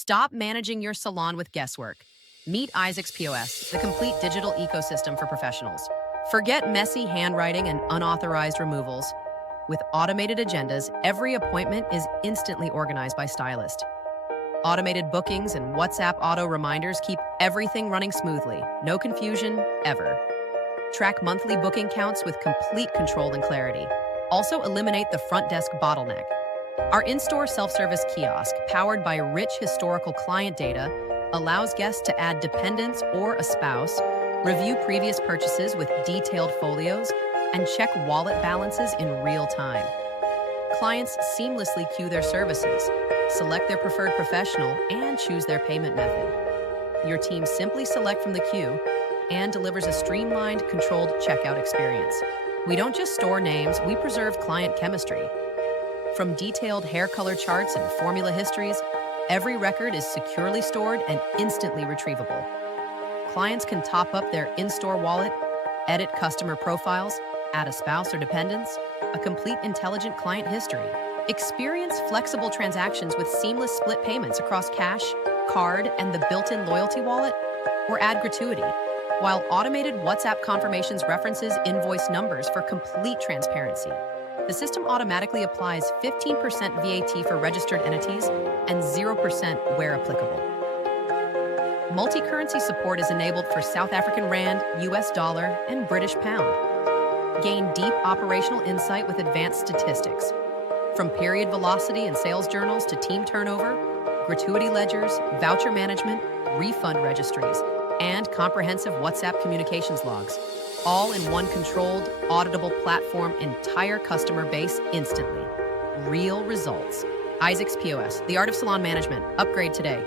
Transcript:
Stop managing your salon with guesswork. Meet IsaacsPOS, the complete digital ecosystem for professionals. Forget messy handwriting and unauthorized removals. With automated agendas, every appointment is instantly organized by stylist. Automated bookings and WhatsApp auto reminders keep everything running smoothly. No confusion, ever. Track monthly booking counts with complete control and clarity. Also eliminate the front desk bottleneck. Our in-store self-service kiosk, powered by rich historical client data, allows guests to add dependents or a spouse, review previous purchases with detailed folios, and check wallet balances in real time. Clients seamlessly queue their services, select their preferred professional, and choose their payment method. Your team simply select from the queue and delivers a streamlined, controlled checkout experience. We don't just store names, we preserve client chemistry. From detailed hair color charts and formula histories, every record is securely stored and instantly retrievable. Clients can top up their in-store wallet, edit customer profiles, add a spouse or dependents, a complete intelligent client history. Experience flexible transactions with seamless split payments across cash, card, and the built-in loyalty wallet, or add gratuity, while automated WhatsApp confirmations references invoice numbers for complete transparency. The system automatically applies 15% VAT for registered entities and 0% where applicable. Multi-currency support is enabled for South African Rand, US dollar, and British pound. Gain deep operational insight with advanced statistics. From period velocity and sales journals to team turnover, gratuity ledgers, voucher management, refund registries, and comprehensive WhatsApp communications logs. All in one controlled, auditable platform, entire customer base instantly. Real results. IsaacsPOS, the art of salon management. Upgrade today.